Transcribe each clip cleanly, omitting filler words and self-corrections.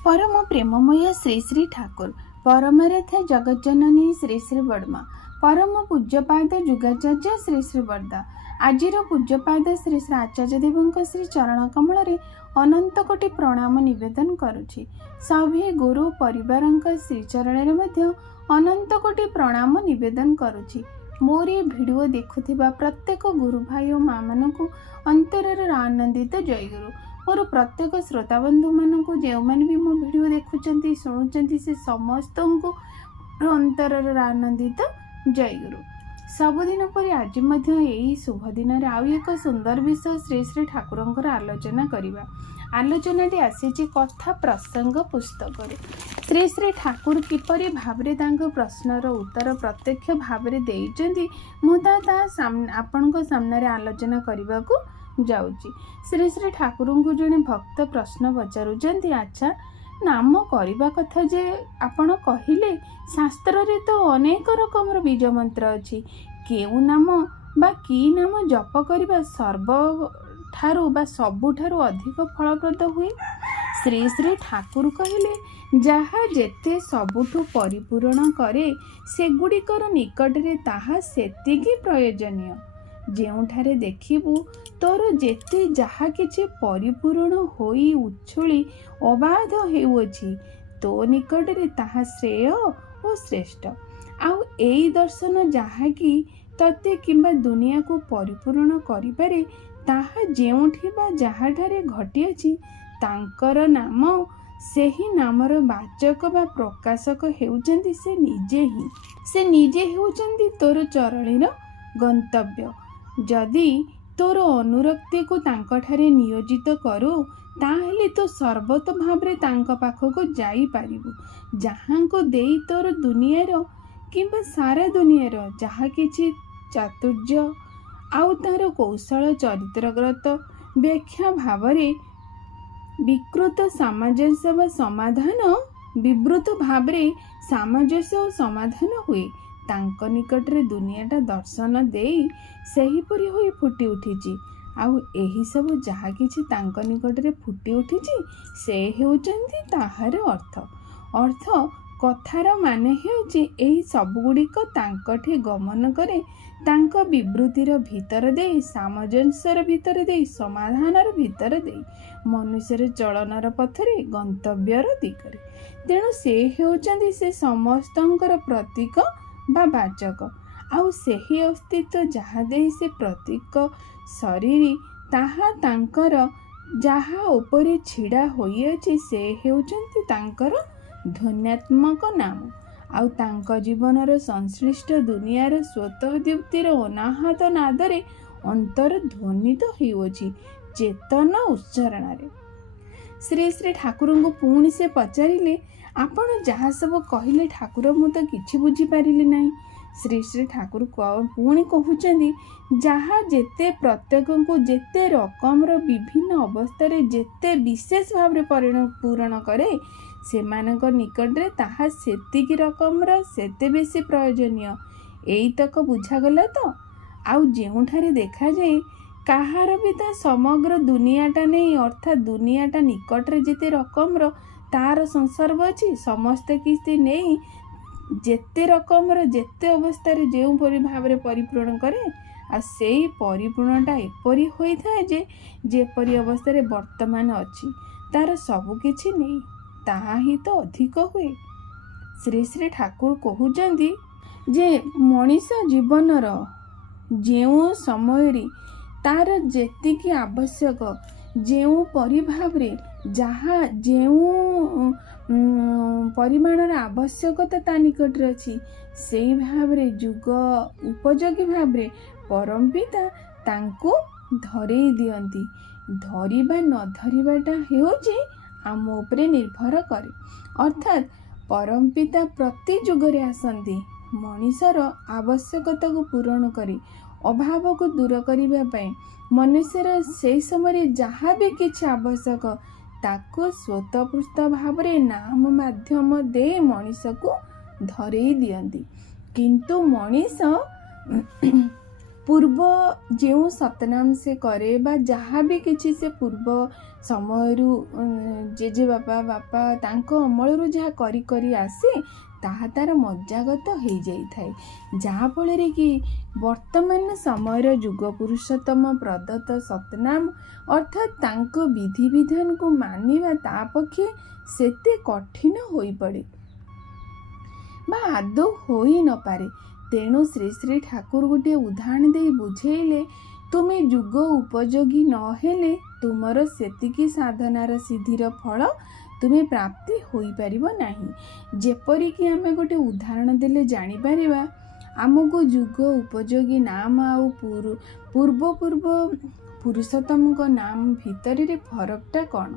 परम प्रेममय श्री श्री ठाकुर परमरथ जगज्जननी श्री श्री वर्मा परम पूज्यपाद जुगाचार्य श्री श्री वर्दा आजिर पूज्यपाद श्री श्री आचार्य देवଙ୍କ श्री चरण कमल अनंत कोटि प्रणाम निवेदन करुछि। सभी गुरु परिवारଙ୍କ श्री चरण मध्य अनंत कोटि प्रणाम निवेदन करुछि। मोर ये भिडियो देखुथिबा प्रत्येक गुरु भाई और माँ मानकु अंतरर आनंदित जय गुरु। मोर प्रत्येक श्रोता बंधु मानकु जो मैंने भी मो भिडियो देखुचंती शुणुचंती से समस्त को अंतरर आनंदित जय गुरु। सबुदिन पर आज यही शुभ दिन आउ एक सुंदर विषय श्री श्री ठाकुरंकर आलोचना करिबा। आलोचनाटी आसीची कथा प्रसंग पुस्तक श्री श्री ठाकुर किपरि भावरे तांको प्रश्नर उत्तर प्रत्यक्ष भावरे देइचंती मुदा आपणक सामने आलोचना करबाकू जाउची। श्री श्री ठाकुर को जड़े भक्त प्रश्न पचारुचंती, अच्छा नाम करबा कथा जे आपण कहिले शास्त्र रे तो अनेक रकम बीज मंत्र अछि, केउ नाम बा की नाम जप करबा सर्वठारु बा सबुठारु अधिक फलप्रद हुए। श्री श्री ठाकुर कहिले जहा जेते सबुठु परिपूर्ण करे सेगुड़िकर निकटरे ताहा सेतिकी प्रयोजनीय। जेउठारे देखिबू तोर जेते जहा किछि परिपूर्ण होई उछुली अबाध हेउछि तो निकटरे ताहा श्रेय और श्रेष्ठ। आउ एई दर्शन जहा कि तते किंबा दुनिया को परिपूर्ण करिपारे ताहा जेउठी बा जहाठारे घटिअछि तांकर नाम सेही नामर वाचक बा प्रकाशक हेउचंती से निजे हेउचंती तोर चरणीर गंतव्य। जदि तोर अनुरक्ति को तांकठारे नियोजित करू ताहेले तो सर्वत भावरे तांक पाखको जाई पारिबु। जहां को देई तोर दुनियार किंबा सारा दुनियार जहा किछि चातुर्य आउ तार कौशल चरित्रगत व्याख्या भावरे विकृत सामंजस्य व समाधान विवृत भावरे सामंजस्य और समाधान हुए तांक निकटरे दुनियाटा दर्शन देई सेहीपरि होई फुटी उठिछि। आउ एही सब जहा किछि तांक निकटरे फुटी उठिछि से हेउचंती ताहार अर्थ कथार माने हेउछि एही सबगुड़िक तांकठी गमन करे तांक विवृत्तिर भीतर देई सामंजस्यर भीतर देई समाधानर भीतर देई मनुष्यर चलनर पथरे गंतव्यर दिगरे। तेणु से हेउचंती से समस्तंकर प्रतीक बा वाचक। आउ सेही अस्तित्व जहा दे से प्रतीक शरीर ताहा तांकर जहा उपरे छिड़ा होइअछि से हेउचंती तांकर ध्वन्यात्मक नाम। आउ तांक जीवनर संश्लिष्ट दुनियार स्वतः दीप्तिर अनाहत नादरे अंतर ध्वनित हेउछि चेतन उच्चारणरे। श्री श्री ठाकुर को पुणी से पचारिले, आपण जहा सब कहले ठाकुर मु तो किछि बुझी पारिली नाही। श्री श्री ठाकुर पुणी कहउचंदी जहा जेते प्रत्येक को जेते रकमर विभिन्न अवस्था जेते विशेष भाव पूरण करे सेमानक निकटरे ताहा सेतिकी रकमर सेते बेसी प्रयोजनीय। एई तक बुझागला तो। आउ जेउठारे देखा जाए काहार भी ता समग्र दुनियाटा नहीं अर्थात दुनियाटा निकटरे जेते रकमर तार संसर्ग अच्छी समस्ते किसी नहीं जेते रकमर जेते अवस्था जो भाव परिपूर्ण करे आ सेई परिपूर्णटा एपरी होइथाए जे जेपरी अवस्था वर्तमान अच्छी तार सबु किछि नहीं ताहा ही तो अधिक हुए। श्री श्री ठाकुर कहउचंदी जे मनीष जीवनर जेउ समय तार जेतिकी आवश्यक जेउ परिभावरे जहा जेउ परिमाणर आवश्यकता ता निकटरे अछि सेई भावरे जुग उपयोगी भावरे परम पिता तांको धरेई दियंती। धरिबा न धरिबाटा हेउछि आम उपरे निर्भर करे। अर्थात परम पिता प्रति जुगरे आसंती मनीषर आवश्यकता को पूरण करी अभाव को दूर करने पाई मनुष्यर से समय जहाँ भी किछि आवश्यक ताको स्वतःस्फूर्त भाव नाम माध्यम दे मनीष को धरेई दियंती। किंतु मनीष ପୂର୍ବ ଯେଉଁ ସତନାମ ସେ କରେ ବା ଯାହା ବି କିଛି ସେ ପୂର୍ବ ସମୟରୁ ଜେଜେବାପା ବାପା ତାଙ୍କ ଅମଳରୁ ଯାହା କରି କରି ଆସେ ତାହା ତାର ମଜ୍ଜାଗତ ହେଇଯାଇଥାଏ, ଯାହାଫଳରେ କି ବର୍ତ୍ତମାନ ସମୟର ଯୁଗ ପୁରୁଷୋତ୍ତମ ପ୍ରଦତ୍ତ ସତନାମ ଅର୍ଥାତ୍ ତାଙ୍କ ବିଧିବିଧାନକୁ ମାନିବା ତା ପକ୍ଷେ ସେତେ କଠିନ ହୋଇପଡ଼େ ବା ଆଦୌ ହୋଇ ନପାରେ। ତେଣୁ ଶ୍ରୀ ଶ୍ରୀ ଠାକୁର ଗୋଟିଏ ଉଦାହରଣ ଦେଇ ବୁଝେଇଲେ, ତୁମେ ଯୁଗ ଉପଯୋଗୀ ନହେଲେ ତୁମର ସେତିକି ସାଧନାର ସିଦ୍ଧିର ଫଳ ତୁମେ ପ୍ରାପ୍ତି ହୋଇପାରିବ ନାହିଁ। ଯେପରିକି ଆମେ ଗୋଟେ ଉଦାହରଣ ଦେଲେ ଜାଣିପାରିବା, ଆମକୁ ଯୁଗ ଉପଯୋଗୀ ନାମ ଆଉ ପୂର୍ବ ପୁରୁଷୋତ୍ତମଙ୍କ ନାମ ଭିତରେ ଫରକଟା କ'ଣ?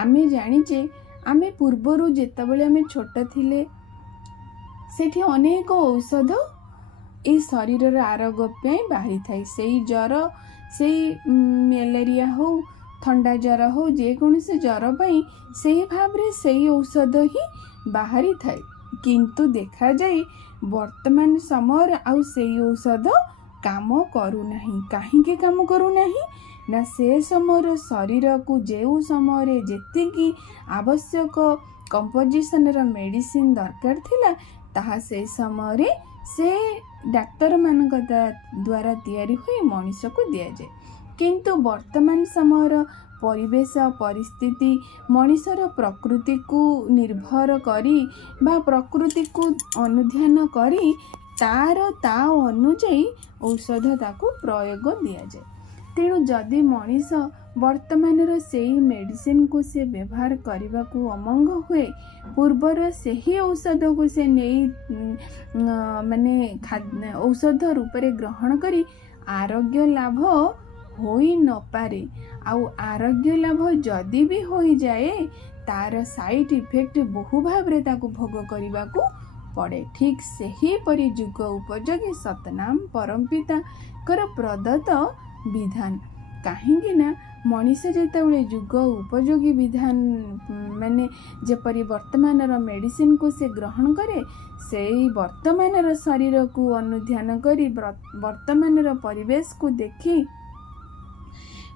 ଆମେ ଜାଣିଛେ, ଆମେ ପୂର୍ବରୁ ଯେତେବେଳେ ଆମେ ଛୋଟ ଥିଲେ ସେଠି ଅନେକ ଔଷଧ ଏଇ ଶରୀରର ଆରୋଗ୍ୟ ପାଇଁ ବାହାରିଥାଏ। ସେଇ ଜ୍ୱର, ସେଇ ମ୍ୟାଲେରିଆ ହଉ, ଥଣ୍ଡା ଜ୍ୱର ହଉ, ଯେକୌଣସି ଜ୍ୱର ପାଇଁ ସେହି ଭାବରେ ସେଇ ଔଷଧ ହିଁ ବାହାରିଥାଏ। କିନ୍ତୁ ଦେଖାଯାଏ ବର୍ତ୍ତମାନ ସମୟରେ ଆଉ ସେଇ ଔଷଧ କାମ କରୁନାହିଁ। କାହିଁକି କାମ କରୁନାହିଁ? ନା ସେ ସମୟର ଶରୀରକୁ ଯେଉଁ ସମୟରେ ଯେତିକି ଆବଶ୍ୟକ କମ୍ପୋଜିସନର ମେଡ଼ିସିନ ଦରକାର ଥିଲା ତାହା ସେ ସମୟରେ ସେ ଡାକ୍ତରମାନଙ୍କ ଦ୍ୱାରା ତିଆରି ହୋଇ ମଣିଷକୁ ଦିଆଯାଏ। କିନ୍ତୁ ବର୍ତ୍ତମାନ ସମୟର ପରିବେଶ ପରିସ୍ଥିତି ମଣିଷର ପ୍ରକୃତିକୁ ନିର୍ଭର କରି ବା ପ୍ରକୃତିକୁ ଅନୁଧ୍ୟାନ କରି ତା ଅନୁଯାୟୀ ଔଷଧ ତାକୁ ପ୍ରୟୋଗ ଦିଆଯାଏ। ତେଣୁ ଯଦି ମଣିଷ ବର୍ତ୍ତମାନର ସେଇ ମେଡ଼ିସିନକୁ ସେ ବ୍ୟବହାର କରିବାକୁ ଅମଙ୍ଗ ହୁଏ, ପୂର୍ବର ସେହି ଔଷଧକୁ ସେ ନେଇ ଔଷଧ ରୂପରେ ଗ୍ରହଣ କରି ଆରୋଗ୍ୟ ଲାଭ ହୋଇ ନପାରେ, ଆଉ ଆରୋଗ୍ୟ ଲାଭ ଯଦି ବି ହୋଇଯାଏ ତାର ସାଇଡ୍ ଇଫେକ୍ଟ ବହୁ ଭାବରେ ତାକୁ ଭୋଗ କରିବାକୁ ପଡ଼େ। ଠିକ୍ ସେହିପରି ଯୁଗ ଉପଯୋଗୀ ସତନାମ ପରମପିତାଙ୍କର ପ୍ରଦତ୍ତ ବିଧାନ। କାହିଁକି ନା ମଣିଷ ଯେତେବେଳେ ଯୁଗ ଉପଯୋଗୀ ବିଧାନ ଯେପରି ବର୍ତ୍ତମାନର ମେଡ଼ିସିନକୁ ସେ ଗ୍ରହଣ କରେ, ସେଇ ବର୍ତ୍ତମାନର ଶରୀରକୁ ଅନୁଧ୍ୟାନ କରି ବର୍ତ୍ତମାନର ପରିବେଶକୁ ଦେଖି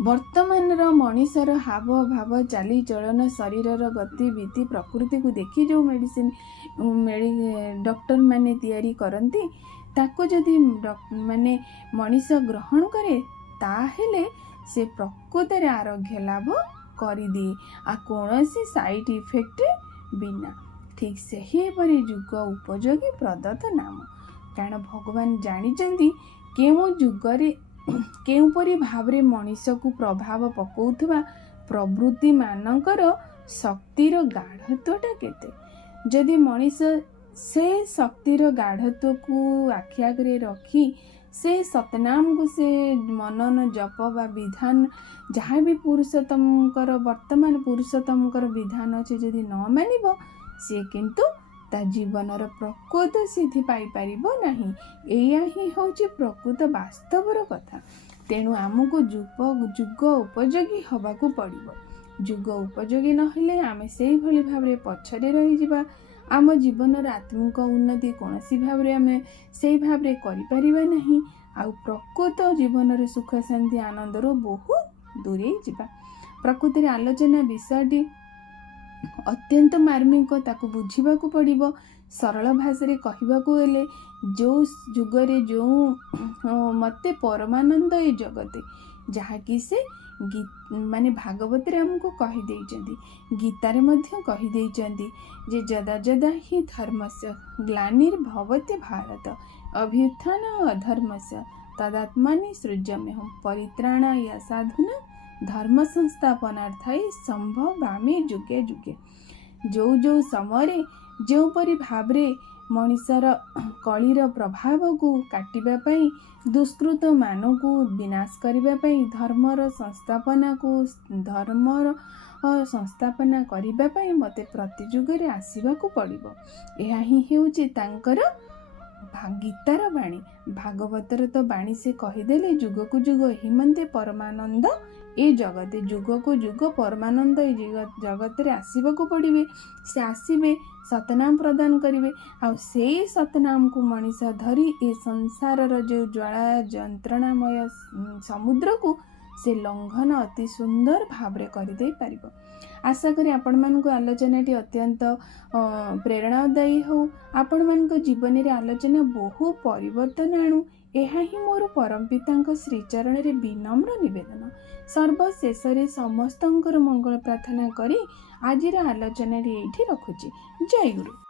ବର୍ତ୍ତମାନର ମଣିଷର ହାବ ଭାବ ଚାଲିଚଳନ ଶରୀରର ଗତିବିଧି ପ୍ରକୃତିକୁ ଦେଖି ଯେଉଁ ମେଡ଼ିସିନ ଡକ୍ଟରମାନେ ତିଆରି କରନ୍ତି ତାକୁ ଯଦି ମଣିଷ ଗ୍ରହଣ କରେ ତାହେଲେ ସେ ପ୍ରକୃତରେ ଆରୋଗ୍ୟ ଲାଭ କରିଦିଏ, ଆଉ କୌଣସି ସାଇଡ୍ ଇଫେକ୍ଟ ବିନା। ଠିକ୍ ସେହିପରି ଯୁଗ ଉପଯୋଗୀ ପ୍ରଦତ୍ତ ନାମ, କାରଣ ଭଗବାନ ଜାଣିଛନ୍ତି କେଉଁ ଯୁଗରେ କେଉଁପରି ଭାବରେ ମଣିଷକୁ ପ୍ରଭାବ ପକାଉଥିବା ପ୍ରବୃତ୍ତିମାନଙ୍କର ଶକ୍ତିର ଗାଢ଼ତ୍ୱଟା କେତେ। ଯଦି ମଣିଷ ସେ ଶକ୍ତିର ଗାଢ଼ତ୍ୱକୁ ଆଖି ଆଗରେ ରଖି ସେ ସତନାମକୁ ସେ ମନନ ଜପ ବା ବିଧାନ ଯାହା ବି ବର୍ତ୍ତମାନ ପୁରୁଷୋତ୍ତମଙ୍କର ବିଧାନ ଅଛି ଯଦି ନ ମାନିବ, ସେ କିନ୍ତୁ ତା ଜୀବନର ପ୍ରକୃତ ସିଦ୍ଧି ପାଇପାରିବ ନାହିଁ। ଏଇଆ ହିଁ ହେଉଛି ପ୍ରକୃତ ବାସ୍ତବର କଥା। ତେଣୁ ଆମକୁ ଯୁଗ ଉପଯୋଗୀ ହେବାକୁ ପଡ଼ିବ। ଯୁଗ ଉପଯୋଗୀ ନହେଲେ ଆମେ ସେଇଭଳି ଭାବରେ ପଛରେ ରହିଯିବା। ଆମ ଜୀବନର ଆତ୍ମିକ ଉନ୍ନତି କୌଣସି ଭାବରେ ଆମେ ସେଇ ଭାବରେ କରିପାରିବା ନାହିଁ, ଆଉ ପ୍ରକୃତ ଜୀବନର ସୁଖ ଶାନ୍ତି ଆନନ୍ଦରୁ ବହୁତ ଦୂରେଇ ଯିବା। ପ୍ରକୃତିରେ ଆଲୋଚନା ବିଷୟଟି ଅତ୍ୟନ୍ତ ମାର୍ମିକ, ତାକୁ ବୁଝିବାକୁ ପଡ଼ିବ। ସରଳ ଭାଷାରେ କହିବାକୁ ଗଲେ, ଯେଉଁ ଯୁଗରେ ଯେଉଁ ମତେ ପରମାନନ୍ଦ ଏ ଜଗତେ, ଯାହାକି ସେ ଭାଗବତରେ ଆମକୁ କହିଦେଇଛନ୍ତି, ଗୀତାରେ ମଧ୍ୟ କହିଦେଇଛନ୍ତି ଯେ ଯଦା ଯଦା ହି ଧର୍ମସ୍ୟ ଗ୍ଲାନିର୍ଭବତି ଭାରତ ଅଭ୍ୟୁତ୍ଥାନ ଅଧର୍ମସ୍ୟ ତଦାତ୍ମନି ସୃଜ୍ୟମ୍ୟହଂ ପରିତ୍ରାଣାୟ ସାଧୁନା ଧର୍ମ ସଂସ୍ଥାପନାର୍ଥାୟ ସମ୍ଭବାମି ଯୁଗେ ଯୁଗେ। ଯେଉଁ ସମୟରେ ଯେଉଁପରି ଭାବରେ ମଣିଷର କଳିର ପ୍ରଭାବକୁ କାଟିବା ପାଇଁ, ଦୁଷ୍କୃତମାନଙ୍କୁ ବିନାଶ କରିବା ପାଇଁ, ଧର୍ମର ସଂସ୍ଥାପନା କରିବା ପାଇଁ ମୋତେ ପ୍ରତି ଯୁଗରେ ଆସିବାକୁ ପଡ଼ିବ। ଏହା ହିଁ ହେଉଛି ତାଙ୍କର ଗୀତାର ବାଣୀ। ଭାଗବତର ତ ବାଣୀ ସେ କହିଦେଲେ, ଯୁଗକୁ ଯୁଗ ହିମନ୍ତେ ପରମାନନ୍ଦ ए जगते जुग को जुग परमानंद ए जगत रे आसीबाकू पड़िबे। से आसीबे सतनाम प्रदान करिवे आ सेई सतनाम को मनीष धरी ए संसार जो ज्वाला जंत्रणामय समुद्र को से लंघन अति सुंदर भाव रे करदे पारिबो। आशा करी आपण मानक आलोचनाटी अत्यंत प्रेरणादायी हो, आपण मानक जीवन रे आलोचना बहु परिवर्तन आणु। ଏହା ହିଁ ମୋର परम पिता श्रीचरण रे विनम्र निवेदन। सर्वशेष समस्तଙ୍କର मंगल प्रार्थना करी आजिर आलोचना एठी रखुची। जय गुरु।